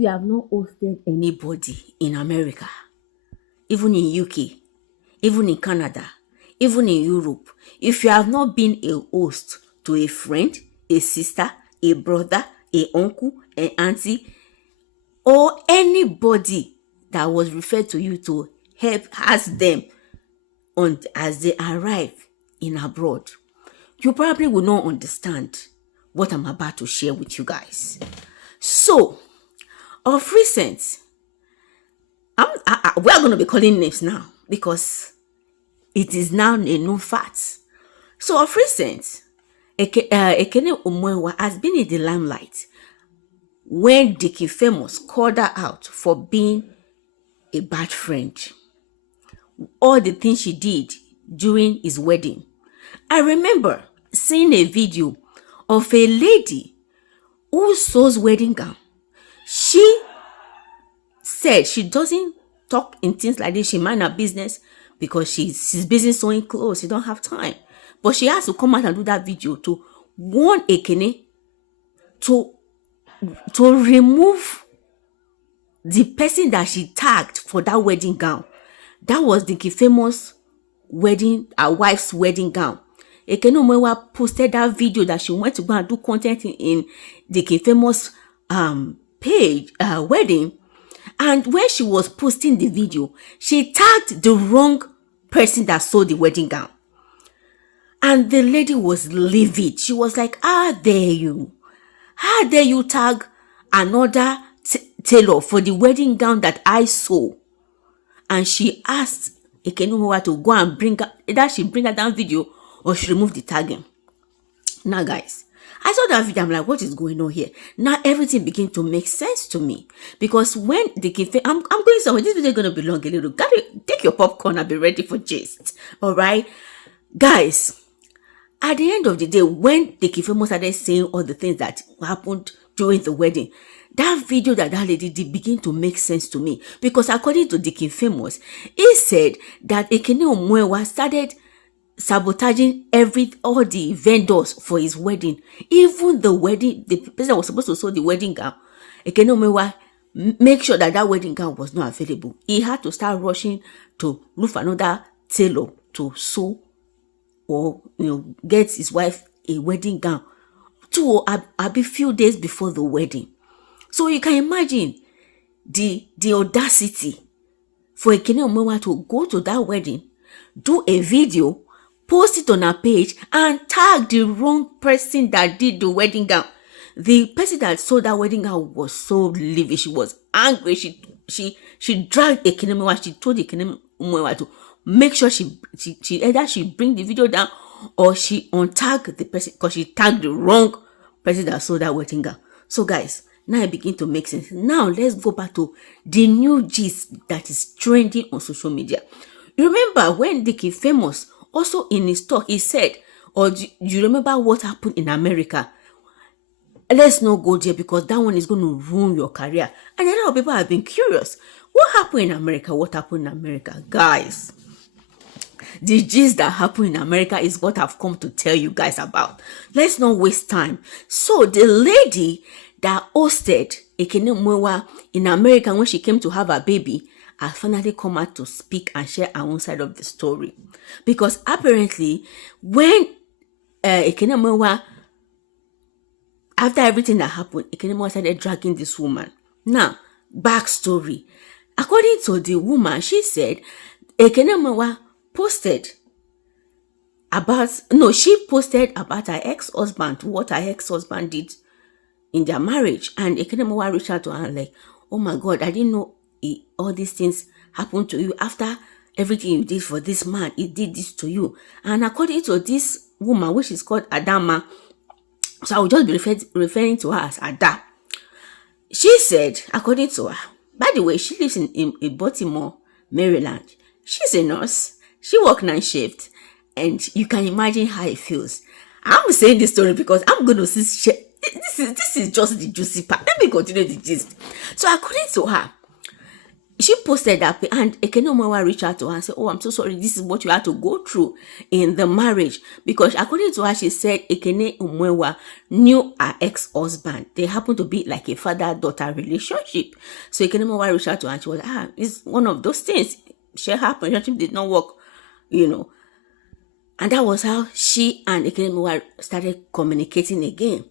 you have not hosted anybody in America, even in UK, even in Canada, even in Europe, if you have not been a host to a friend, a sister, a brother, a uncle, an auntie, or anybody that was referred to you to help ask them on as they arrive in abroad, you probably will not understand what I'm about to share with you guys. So, of recent, we are going to be calling names now because it is now a known fact. So, of recent, Ekene Umenwa has been in the limelight when Dickie Famous called her out for being a bad friend. All the things she did during his wedding. I remember seeing a video of a lady who sews wedding gown. She said she doesn't talk in things like this. She mind her business because she's busy sewing clothes. She don't have time. But she has to come out and do that video to warn Ekene to remove the person that she tagged for that wedding gown. That was the famous wedding, her wife's wedding gown. Ekene Umenwa posted that video that she went to go and do content in the famous page, wedding. And when she was posting the video, she tagged the wrong person that sold the wedding gown. And the lady was livid. She was like, how dare you tag another tailor for the wedding gown that I sew? And she asked Ekene Umenwa to go and bring her, either she bring her that video or she remove the tagging. Now guys, I saw that video, I'm like, what is going on here? Now everything began to make sense to me. Because when the I'm going somewhere, this video is going to be long a little. Gotta take your popcorn and be ready for gist. Alright? Guys, at the end of the day, when the Famous started saying all the things that happened during the wedding, that video that lady did begin to make sense to me. Because according to the Famous, he said that Ekene Umenwa started sabotaging all the vendors for his wedding. Even the wedding, the person that was supposed to sew the wedding gown, Ekene Umenwa make sure that wedding gown was not available. He had to start rushing to look for another tailor to sew or get his wife a wedding gown a few days before the wedding. So you can imagine the audacity for Ekene Umenwa to go to that wedding, do a video, post it on her page, and tag the wrong person that did the wedding gown. The person that sold that wedding gown was so livid. She was angry. She dragged Ekene Umenwa. She told Ekene Umenwa to make sure she either she bring the video down or she untag the person because she tagged the wrong person that sold that wedding gown. So guys, now it begins to make sense. Now let's go back to the new gist that is trending on social media. You remember when Dickie Famous also in his talk, he said, or do you remember what happened in America? Let's not go there because that one is going to ruin your career. And a lot of people have been curious. What happened in America? What happened in America? Guys, the gist that happened in America is what I've come to tell you guys about. Let's not waste time. So the lady that hosted Ekene Umenwa in America when she came to have her baby has finally come out to speak and share her own side of the story. Because apparently, when Ekene Umenwa, after everything that happened, Ekene Umenwa started dragging this woman. Now, backstory. According to the woman, she said Ekene Umenwa posted about her ex-husband, what her ex-husband did in their marriage. And Ekene Umenwa reached out to her like, oh my God, I didn't know all these things happened to you after everything you did for this man. He did this to you. And according to this woman, which is called Adama, so I will just be referring to her as Ada. She said, according to her, by the way, she lives in Baltimore, Maryland. She's a nurse. She works night shift. And you can imagine how it feels. I'm saying this story because I'm going to see this is just the juicy part. Let me continue the gist. So according to her, she posted that, and Ekene Umenwa reached out to her and said, "Oh, I'm so sorry. This is what you had to go through in the marriage." Because according to her, she said Ekene Umenwa knew her ex-husband. They happened to be like a father-daughter relationship. So Ekene Umenwa reached out to her and she was, it's one of those things. She happened, relationship did not work, you know. And that was how she and Ekene Umenwa started communicating again.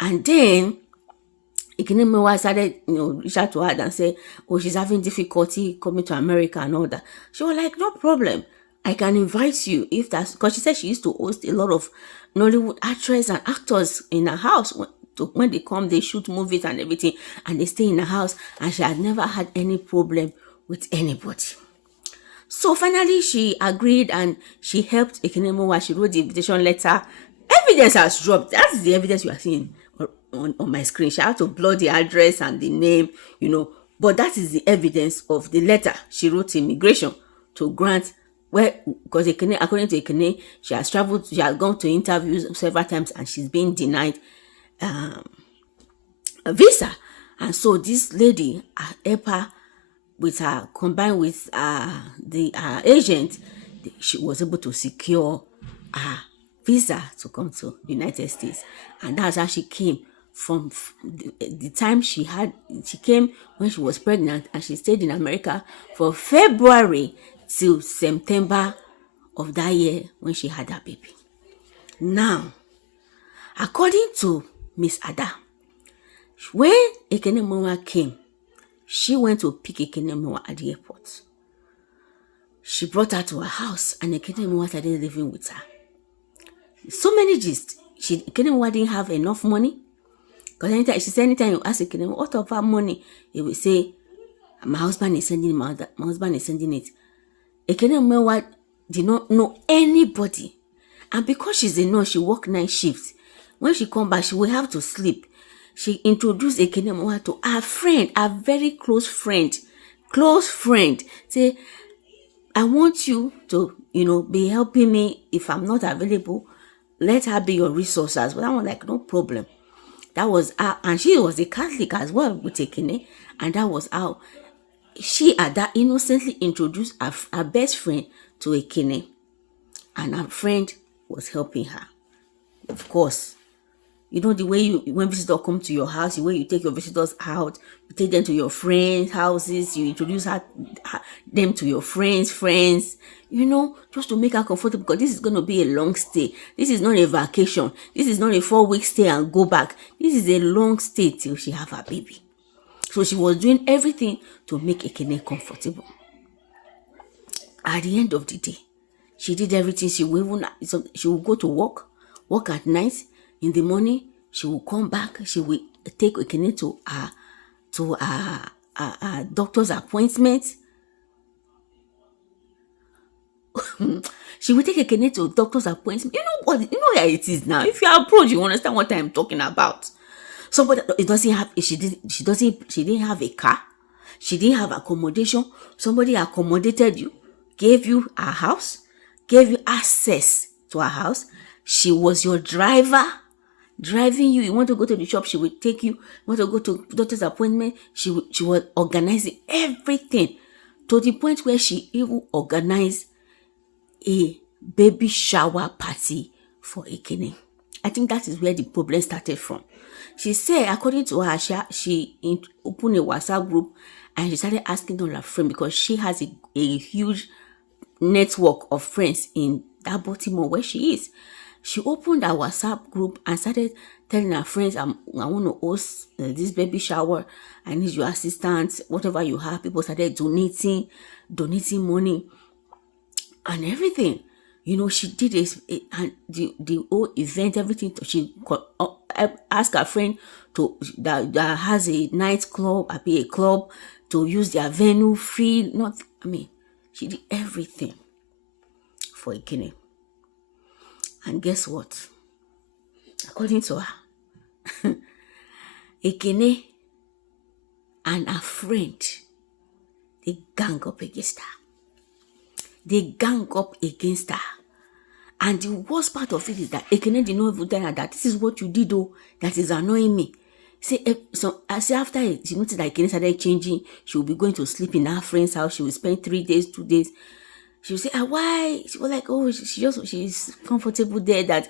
And then Ekene Umenwa started, reach out to her and say, "Oh, she's having difficulty coming to America and all that." She was like, "No problem. I can invite you if that's," because she said she used to host a lot of Nollywood actors and actors in her house. When they come, they shoot movies and everything, and they stay in her house, and she had never had any problem with anybody. So finally, she agreed and she helped Ekene Umenwa. She wrote the invitation letter. Evidence has dropped. That's the evidence you are seeing on my screen. She had to blur the address and the name, but that is the evidence of the letter she wrote to immigration to grant, because Ekene, according to Ekene, she has traveled, she has gone to interviews several times and she's been denied a visa. And so this lady, help her with her, combined with the agent, she was able to secure a visa to come to the United States. And that's how she came from the time she came when she was pregnant, and she stayed in America for February till September of that year when she had her baby. Now, according to Miss Ada, when Ekene Umenwa came, she went to pick Ekene Umenwa at the airport. She brought her to her house, and Ekene Umenwa started living with her. So many gist. Ekene Umenwa didn't have enough money. Because anytime you ask Ekene, "What of her money?" he will say, "My husband is sending my husband is sending it." Ekene Umenwa did not know anybody. And because she's a nurse, she worked night shifts. When she come back, she will have to sleep. She introduced Ekene Umenwa to her friend, a very close friend. Say, "I want you to, be helping me if I'm not available. Let her be your resources." But I was like, "No problem." That was how, and she was a Catholic as well with Ekene, and that was how she had that innocently introduced her best friend to Ekene, and her friend was helping her. Of course, the way when visitors come to your house, the way you take your visitors out, you take them to your friends' houses, you introduce them to your friends, just to make her comfortable, because this is going to be a long stay. This is not a vacation. This is not a 4-week stay and go back. This is a long stay till she have her baby. So she was doing everything to make Ekene comfortable. At the end of the day, she did everything. She will go to work at night. In the morning, she will come back. She will take Ekene to her doctor's appointment. She will take Ekene to doctor's appointment. You know what? You know how it is now. If you are abroad, you understand what I'm talking about. Somebody she didn't have a car. She didn't have accommodation. Somebody accommodated you, gave you a house, gave you access to a house. She was your driver, driving you. You want to go to the shop, she would take you. You want to go to doctor's appointment, she was organizing everything, to the point where she even organized a baby shower party for Ekene. I think that is where the problem started from. She said, according to her, she opened a WhatsApp group and she started asking all her friends, because she has a huge network of friends in that Baltimore where she is. She opened her WhatsApp group and started telling her friends, I want to host this baby shower. I need your assistance, whatever you have. People started donating money and everything. She did this, and the whole event, everything. She asked her friend that has a nightclub, a club, to use their venue free. She did everything for Ekene. And guess what? According to her, Ekene and her friend, they gang up against her. And the worst part of it is that Ekene did not even tell her that this is what you did, that is annoying me. I say after she noticed that Ekene started changing, she will be going to sleep in her friend's house. She will spend 3 days, 2 days. She will say, why? She was like, oh, she's comfortable there that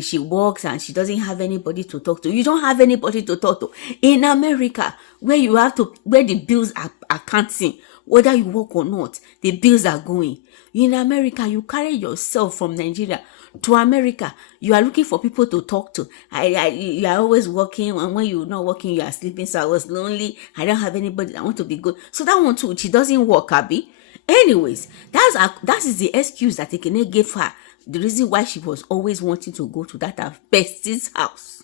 she works and she doesn't have anybody to talk to. You don't have anybody to talk to. In America, where the bills are counting, whether you work or not, the bills are going. In America, you carry yourself from Nigeria to America. You are looking for people to talk to. You are always working, and when you're not working, you are sleeping. So I was lonely. I don't have anybody. I want to be good. So that one too, she doesn't work, Abby. Anyways, that is the excuse that Ekene gave her. The reason why she was always wanting to go to that her bestie's house.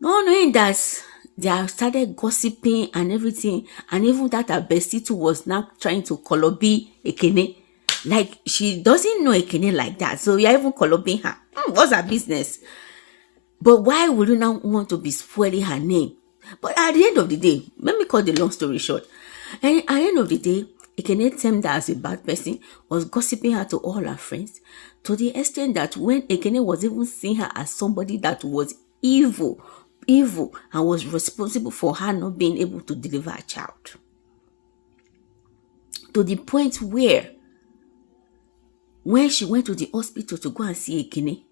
Not knowing that they have started gossiping and everything, and even that her bestie too was now trying to colobi Ekene. Like, she doesn't know Ekene like that, so you're even colobbing her. What's her business? But why would you now want to be spoiling her name? But at the end of the day, let me cut the long story short. And at the end of the day, Ekene termed her as a bad person, was gossiping her to all her friends, to the extent that when Ekene was even seeing her as somebody that was evil, and was responsible for her not being able to deliver a child. To the point where, when she went to the hospital to go and see Ekene,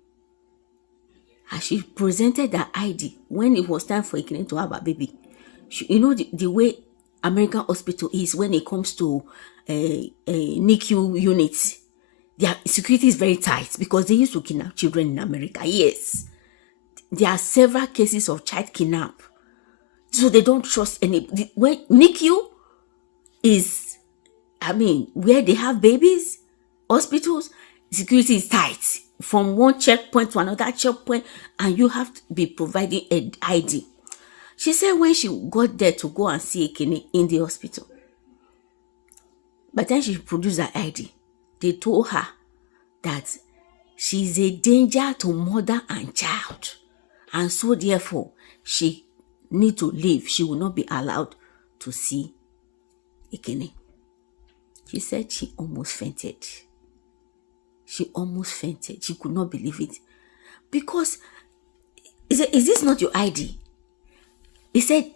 as she presented her ID, when it was time for Ekene to have a baby, the way American hospital is when it comes to NICU units, their security is very tight because they used to kidnap children in America. Yes, there are several cases of child kidnap, so they don't trust any. When NICU is, where they have babies, hospitals, security is tight from one checkpoint to another checkpoint, and you have to be providing an ID. She said when she got there to go and see Ekene in the hospital, by the time she produced her ID, they told her that she's a danger to mother and child, and so therefore she need to leave. She will not be allowed to see Ekene. She said she almost fainted. She could not believe it. Because, is this not your ID? He said,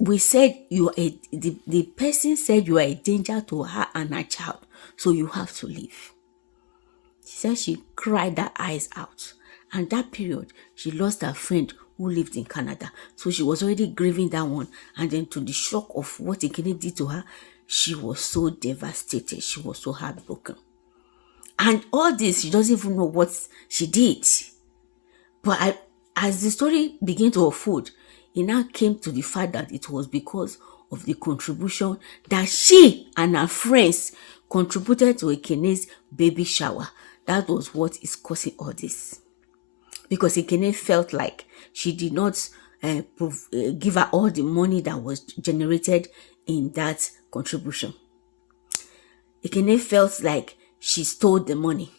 the person said you are a danger to her and her child, so you have to leave. She said she cried her eyes out. And that period, she lost her friend who lived in Canada. So she was already grieving that one. And then to the shock of what Ekene did to her, she was so devastated. She was so heartbroken. And all this, she doesn't even know what she did. But as the story began to unfold, it now came to the fact that it was because of the contribution that she and her friends contributed to Ekene's baby shower. That was what is causing all this. Because Ekene felt like she did not give her all the money that was generated in that contribution. Ekene felt like she stole the money.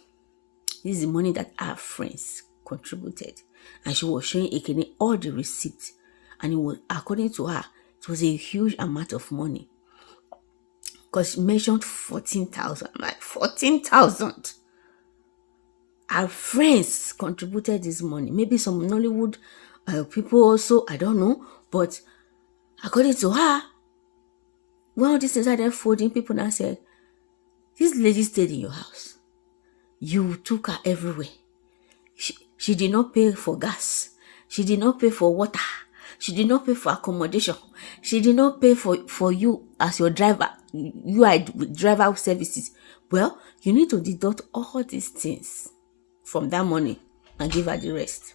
This is the money that her friends contributed. And she was showing Ekene all the receipts. And it was, according to her, it was a huge amount of money. Because she mentioned 14,000. Like 14,000. Her friends contributed this money. Maybe some Nollywood people also, I don't know. But according to her, when all these things started folding, people now said, this lady stayed in your house. You took her everywhere. She did not pay for gas. She did not pay for water. She did not pay for accommodation. She did not pay for you as your driver. You are driver services. Well, you need to deduct all these things from that money and give her the rest.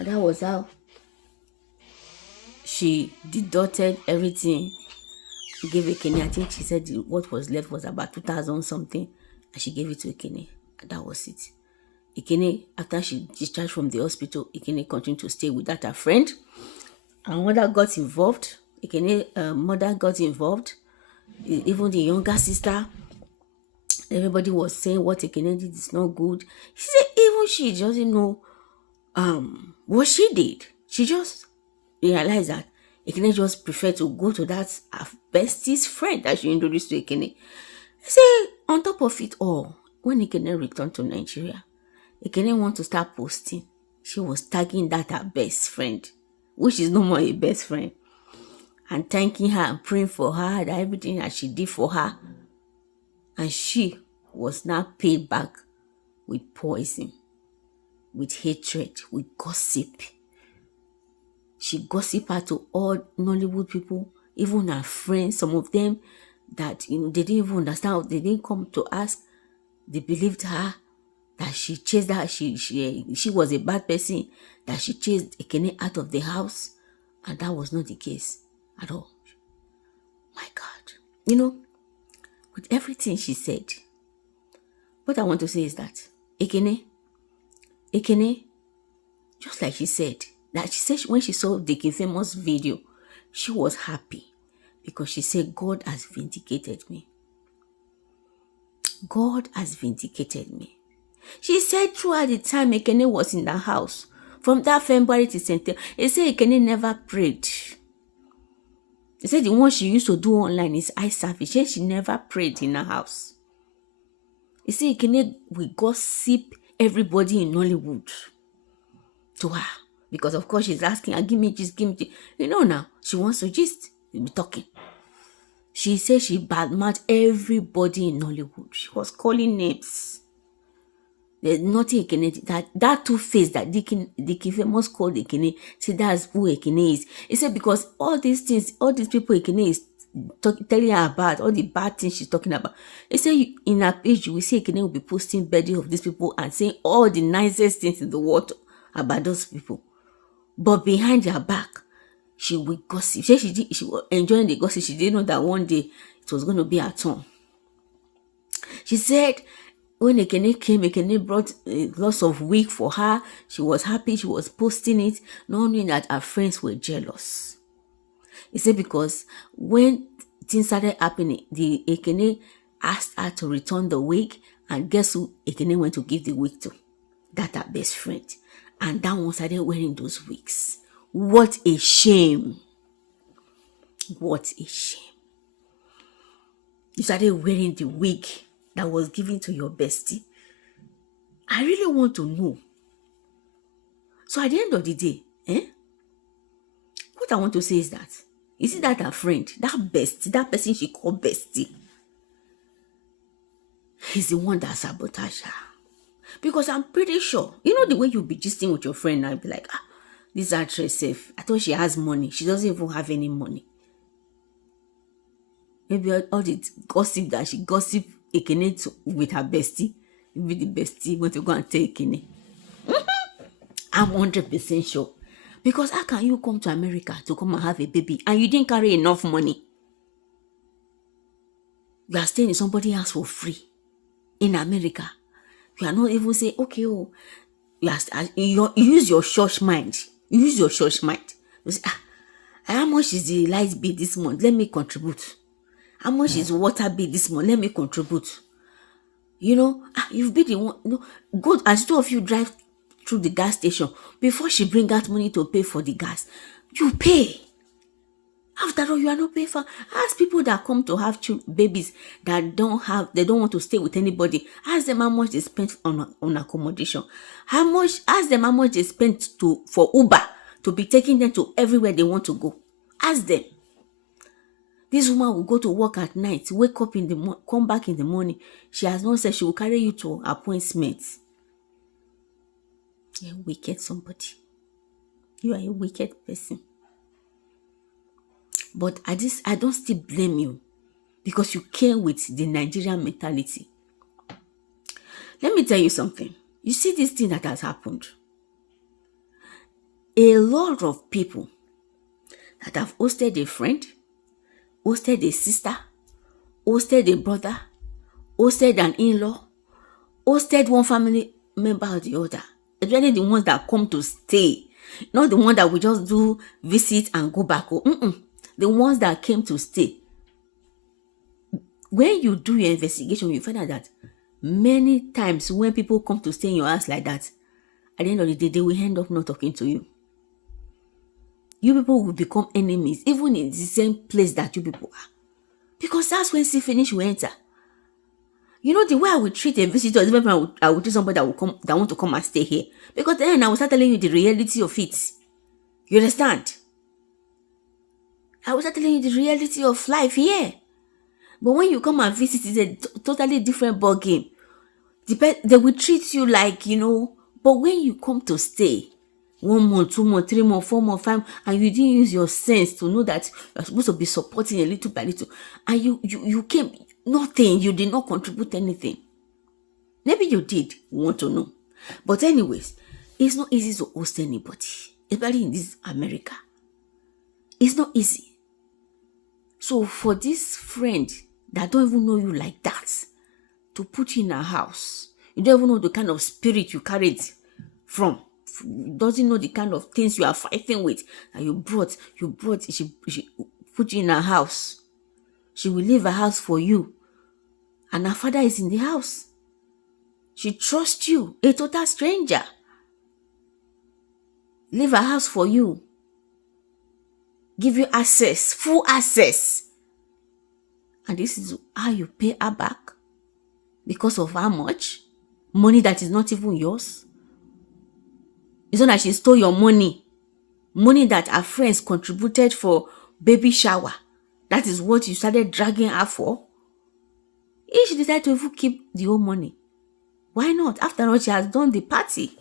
And that was how she deducted everything. She gave Ekene, I think she said what was left was about 2,000 something, and she gave it to Ekene, and that was it. Ekene, after she discharged from the hospital, Ekene continued to stay with that her friend. Her mother got involved. Ekene mother got involved. Even the younger sister. Everybody was saying what Ekene did is not good. She said even she doesn't know what she did. She just realized that Ekene just preferred to go to that bestie's friend that she introduced to Ekene. I say, on top of it all, when Ekene returned to Nigeria, Ekene wanted to start posting. She was tagging that her best friend which is no more a best friend, and thanking her and praying for her that everything that she did for her. And she was now paid back with poison, with hatred, with gossip. She gossiped her to all Nollywood people, even her friends, some of them that they didn't even understand, they didn't come to ask. They believed her that she chased her, she was a bad person, that she chased Ekene out of the house, and that was not the case at all. My God. With everything she said, what I want to say is that Ekene, just like she said when she saw the famous video, she was happy because she said, God has vindicated me. God has vindicated me. She said throughout the time Ekene was in the house, from that February to September, they said Ekene never prayed. They said the one she used to do online is eye service. She never prayed in her house. They say Ekene will gossip everybody in Nollywood to her. Because of course she's asking her, give me this. Now, she wants to just be talking. She said she badmouthed everybody in Nollywood. She was calling names. There's nothing Ekene, that two-face that Dickie Famous called Ekene, see that's who Ekene is. He said because all these things, all these people Ekene is telling her about, all the bad things she's talking about. He said in her page, you will see Ekene will be posting birthday of these people and saying all the nicest things in the world about those people. But behind their back, she will gossip. She was enjoying the gossip. She didn't know that one day it was going to be her turn. She said when Ekene came, Ekene brought lots of wig for her. She was happy. She was posting it, not knowing that her friends were jealous. He said because when things started happening, the Ekene asked her to return the wig, and guess who Ekene went to give the wig to? That her best friend. And that one started wearing those wigs. What a shame. What a shame. You started wearing the wig that was given to your bestie. I really want to know. So at the end of the day, what I want to say is that, you see that her friend, that bestie, that person she called bestie, he's the one that sabotaged her. Because I'm pretty sure, the way you'll be gisting with your friend and be like, this actress safe. I thought she has money. She doesn't even have any money. Maybe all the gossip that she gossip Ekene with her bestie, maybe the bestie went to go and tell Ekene. I'm 100% sure. Because how can you come to America to come and have a baby and you didn't carry enough money? You are staying in somebody's house for free in America. You are not even saying, okay, you use your church mind. You use your church mind. You say, how much is the light bill this month? Let me contribute. How much is water bill this month? Let me contribute. You've been the one. Go as two of you drive through the gas station. Before she bring out money to pay for the gas, you pay. After all, you are not paying for. Ask people that come to have babies that they don't want to stay with anybody. Ask them how much they spent on accommodation. Ask them how much they spent for Uber to be taking them to everywhere they want to go. Ask them. This woman will go to work at night, wake up come back in the morning. She has not said she will carry you to appointments. You're a wicked somebody. You are a wicked person. But I don't still blame you because you came with the Nigerian mentality. Let me tell you something. You see this thing that has happened. A lot of people that have hosted a friend, hosted a sister, hosted a brother, hosted an in-law, hosted one family member or the other. Especially the ones that come to stay. Not the one that will just do visit and go back home. The ones that came to stay. When you do your investigation, you find out that many times when people come to stay in your house like that, at the end of the day, they will end up not talking to you. You people will become enemies, even in the same place that you people are. Because that's when see finish will enter. The way I would treat a visitor is different. I would treat somebody that want to come and stay here. Because then I will start telling you the reality of it. You understand? I was telling you the reality of life here. But when you come and visit, it's a totally different ball game. They will treat you like, but when you come to stay, 1 month, 2 months, 3 months, 4 months, 5, and you didn't use your sense to know that you're supposed to be supporting a little by little, and you came, nothing, you did not contribute anything. Maybe you did, you want to know. But anyways, it's not easy to host anybody, especially in this America. It's not easy. So for this friend that don't even know you like that, to put you in a house, you don't even know the kind of spirit you carried from, doesn't know the kind of things you are fighting with, and you brought, she put you in a house. She will leave a house for you, and her father is in the house. She trusts you, a total stranger. Leave a house for you. Give you access, full access. And this is how you pay her back. Because of how much? Money that is not even yours. It's not that she stole your money. Money that her friends contributed for baby shower. That is what you started dragging her for. If she decided to even keep the whole money, why not? After all, she has done the party.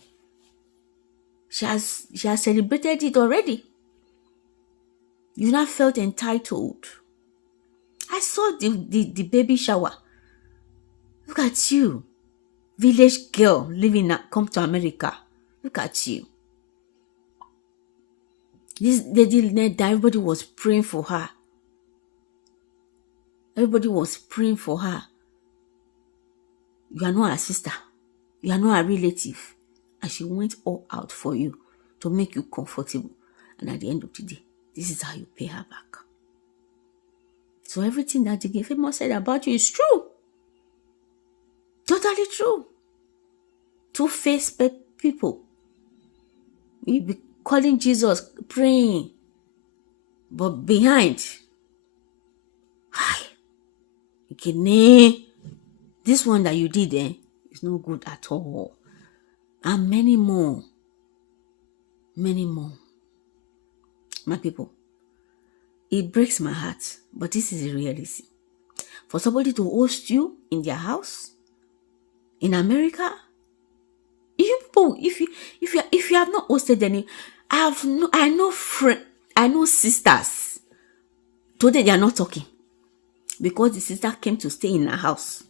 She has celebrated it already. You now felt entitled. I saw the baby shower. Look at you. Village girl come to America. Look at you. This lady, everybody was praying for her. Everybody was praying for her. You are not her sister. You are not her relative. And she went all out for you to make you comfortable. And at the end of the day, this is how you pay her back. So everything that the famous said about you is true. Totally true. Two-faced people. You be calling Jesus, praying. But behind, hi, Ekene, this one that you did is no good at all. And many more. Many more. My people, it breaks my heart, but this is the reality. For somebody to host you in their house, in America, you people, if you have not hosted any, I know sisters. Today they are not talking because the sister came to stay in her house.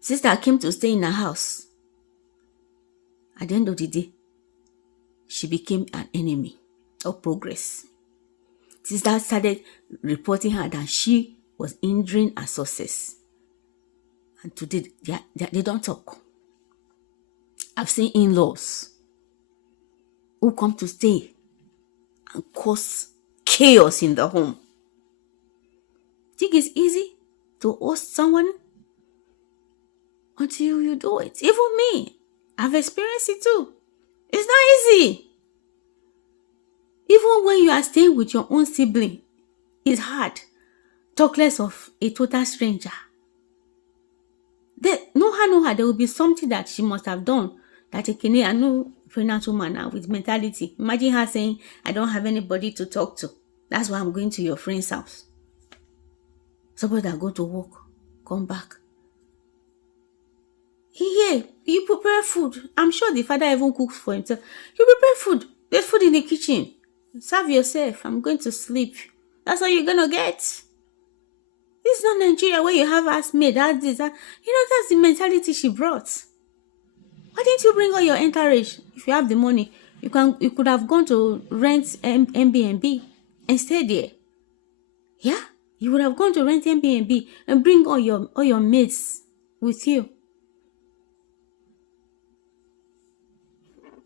Sister came to stay in her house. At the end of the day, she became an enemy of progress. Sister started reporting her that she was hindering her success. And today, they don't talk. I've seen in-laws who come to stay and cause chaos in the home. Think it's easy to host someone until you do it. Even me, I've experienced it too. It's not easy. Even when you are staying with your own sibling, it's hard. Talk less of a total stranger. No, there will be something that she must have done that Ekene, I know pregnant woman now with mentality. Imagine her saying, I don't have anybody to talk to. That's why I'm going to your friend's house. Somebody that go to work, come back. Yeah, you prepare food. I'm sure the father even cooks for himself. You prepare food. There's food in the kitchen. Serve yourself. I'm going to sleep. That's all you're going to get. This is not Nigeria where you have housemaid, that's this. That's the mentality she brought. Why didn't you bring all your entourage? If you have the money, you could have gone to rent Airbnb and stay there. Yeah? You would have gone to rent Airbnb and bring all your mates with you.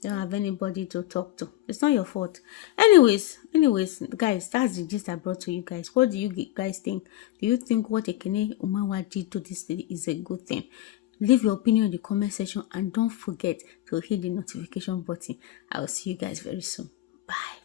Don't have anybody to talk to. It's not your fault. Anyways, guys, that's the gist I brought to you guys. What do you guys think? Do you think what Ekene Umenwa did to this lady is a good thing? Leave your opinion in the comment section and don't forget to hit the notification button. I'll see you guys very soon. Bye.